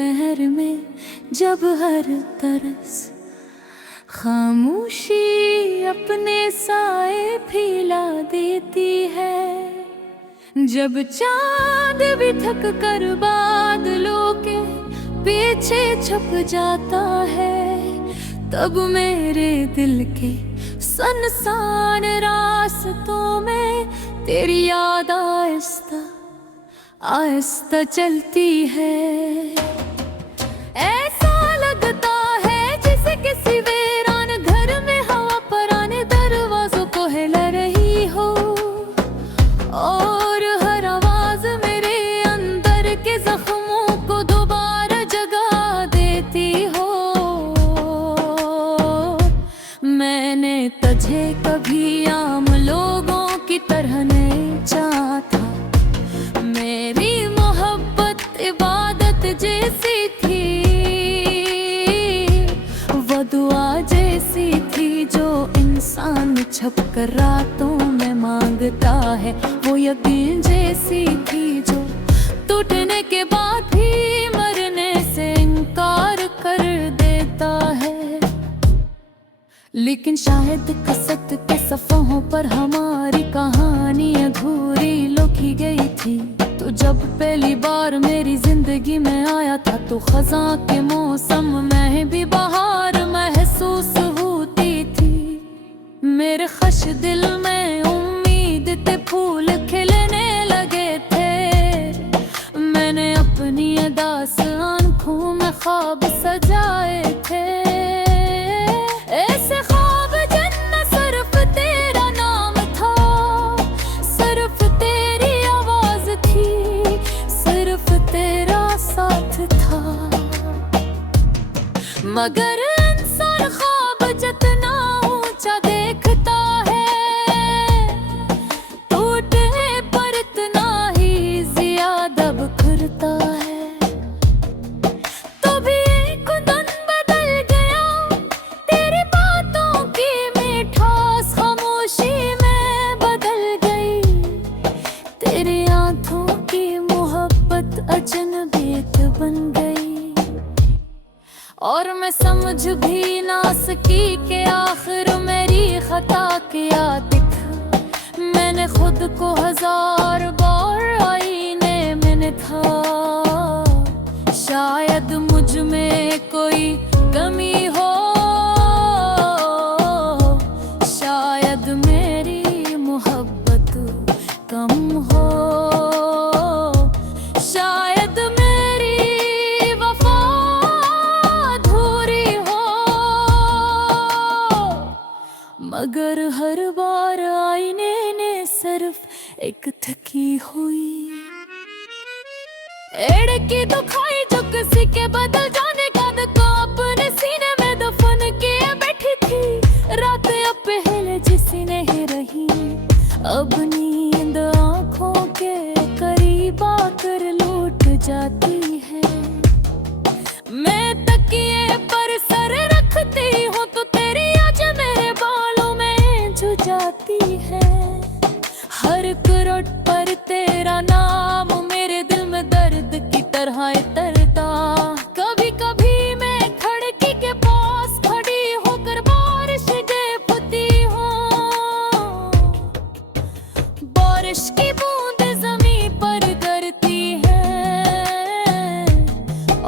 दोपहर में जब हर तरस खामोशी अपने साए फैला देती है। जब चांद भी थक कर बादलों के पीछे छुप जाता है, तब मेरे दिल के सुनसान रास्तों में तेरी याद आहिस्ता आहिस्ता चलती है। ऐसा लगता है जैसे किसी वीरान घर में हवा पुराने दरवाजों को हिला रही हो, और हर आवाज मेरे अंदर के जख्मों को दोबारा जगा देती हो। मैंने तुझे कभी आम लोगों की तरह नहीं चाहा, मेरी मोहब्बत इबादत जैसी थी, वो दुआ जैसी थी जो इंसान छुप कर रातों में मांगता है, वो यकीन जैसी थी जो टूटने के बाद भी मरने से इनकार कर देता है। लेकिन शायद कसरत के सफ़हों पर हमारी कहानी अधूरी लिखी गई थी। तो जब पहली बार मेरी जिंदगी में आया था, तो खज़ां के मौसम में भी बहार महसूस होती थी। मेरे खश दिल में उम्मीद के फूल खिलने लगे थे। मैंने अपनी अदास आँखों में ख्वाब सजाए थे। ऐसे ख्वाब जिनमें सिर्फ तेरा नाम था, सिर्फ तेरी आवाज थी, सिर्फ तेरा साथ था। मगर इंसान ख्वाब जितना ऊंचा देखता है, टूटने पर इतना ही ज्यादा बिखरता है। तो भी एक दिन बदल गया, तेरी बातों की मिठास खामोशी में बदल गई। तेरी आंखों की मोहब्बत अजनबी बन गई, और मैं समझ भी ना सकी कि आखिर मेरी खता क्या दिख। मैंने खुद को हजार बार आईने में था, शायद मुझ में कोई कमी हो, शायद मेरी मोहब्बत कम हो, शायद मेरी वफा अधूरी हो। मगर हर बार आईने ने सिर्फ एक थकी हुई एड़ की दुखाई जो किसी के बदल जाने का को अपने सीने में दफन किए बैठी थी। रात अब पहले जिसी नहीं रही, अब नींद आंखों के करीब आकर लौट जाती है। मैं तकिए पर सर रखती हूँ तो तेरी आज मेरे बालों में झुल जाती है। हर करवट पर तेरा नाम मेरे दिल में दर्द की तरह तरता। कभी कभी मैं खिड़की के पास खड़ी होकर बारिश देखती हूँ, बारिश की बूंद जमीन पर गिरती है,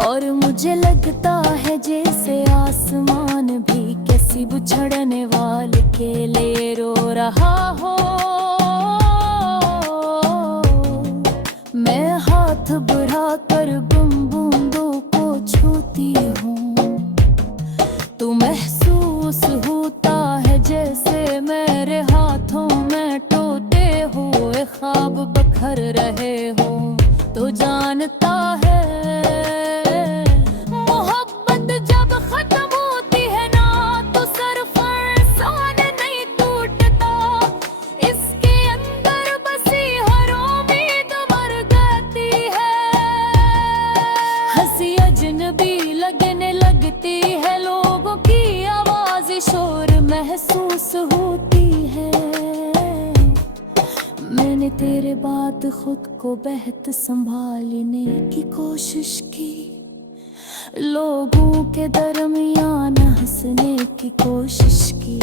और मुझे लगता है जैसे आसमान भी किसी बिछड़ने वाले के लिए रो रहा हो। मैं हाथ बढ़ाकर बूंदों को छूती हूँ, तो महसूस होता है जैसे मेरे हाथों में टूटे हुए ख्वाब बखर रहे हो। तो जानता है मोहब्बत जब खत्म होती है ना, तो सिर्फ इंसान नहीं टूटता, इसके अंदर बसी हर उम्मीद मर जाती है। हंसी अजनबी लगने लगती है, लोगों की आवाज़ शोर महसूस होती है। मैंने तेरे बाद खुद को बेहतर संभालने की कोशिश की, लोगों के दरमियान हंसने की कोशिश की,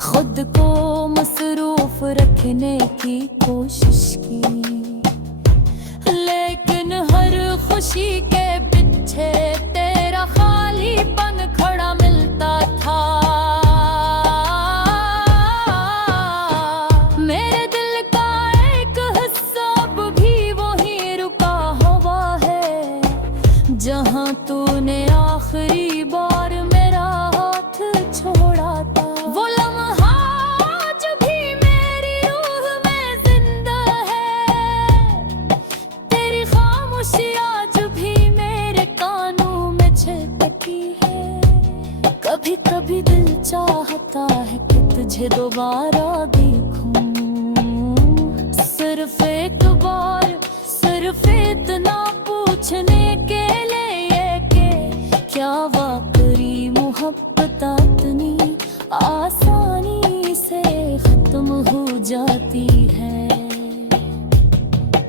खुद को मसरूफ रखने की कोशिश की, लेकिन हर खुशी के पीछे तेरा खालीपन खड़ा मिलता था। मेरे दिल का एक हिस्सा अब भी वहीं रुका हुआ है, जहां तूने आखिरी बार मेरा हाथ छोड़ा था। वो लम्हा आज भी मेरी रूह में जिंदा है, तेरी खामोशी आज भी मेरे कानों में छटकी है। कभी कभी दिल चाहता है कि तुझे दोबारा देखूं, सिर्फ एक बार, सिर्फ इतना पूछने के लिए कि क्या वाकई मोहब्बत इतनी आसानी से खत्म हो जाती है?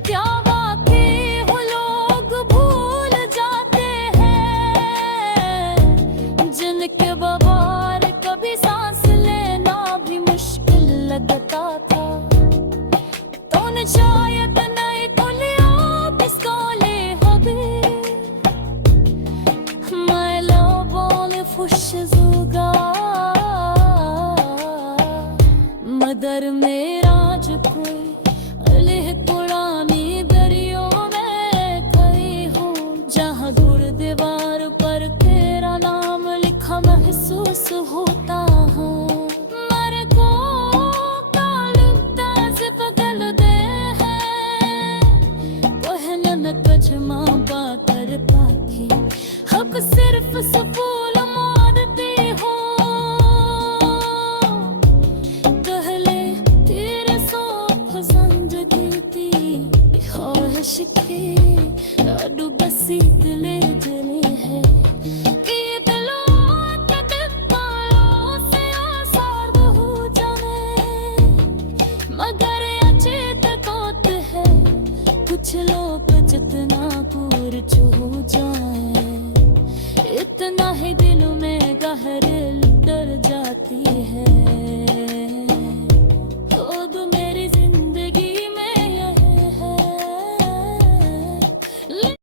क्या वाकई वो लोग भूल जाते हैं जिनके बगैर कभी सांस लेना भी मुश्किल लगता था? तूने शायद नहीं खुलिया पिस्तौले होगी, my love only pushes you mother मेरा जो कोई लेह पुरानी दरियों में खड़ी हूँ, जहाँ दूर दीवार पर तेरा नाम लिखा महसूस होता है। मेरे को कालुक्ताज़ बदल दे हैं, पहले मैं तुझ माँ बाकर पाके हक सिर्फ सफूल मारती हूँ। पहले तेरे साथ जिंदगी थी ख्वाहिश की, अडू बसी दिल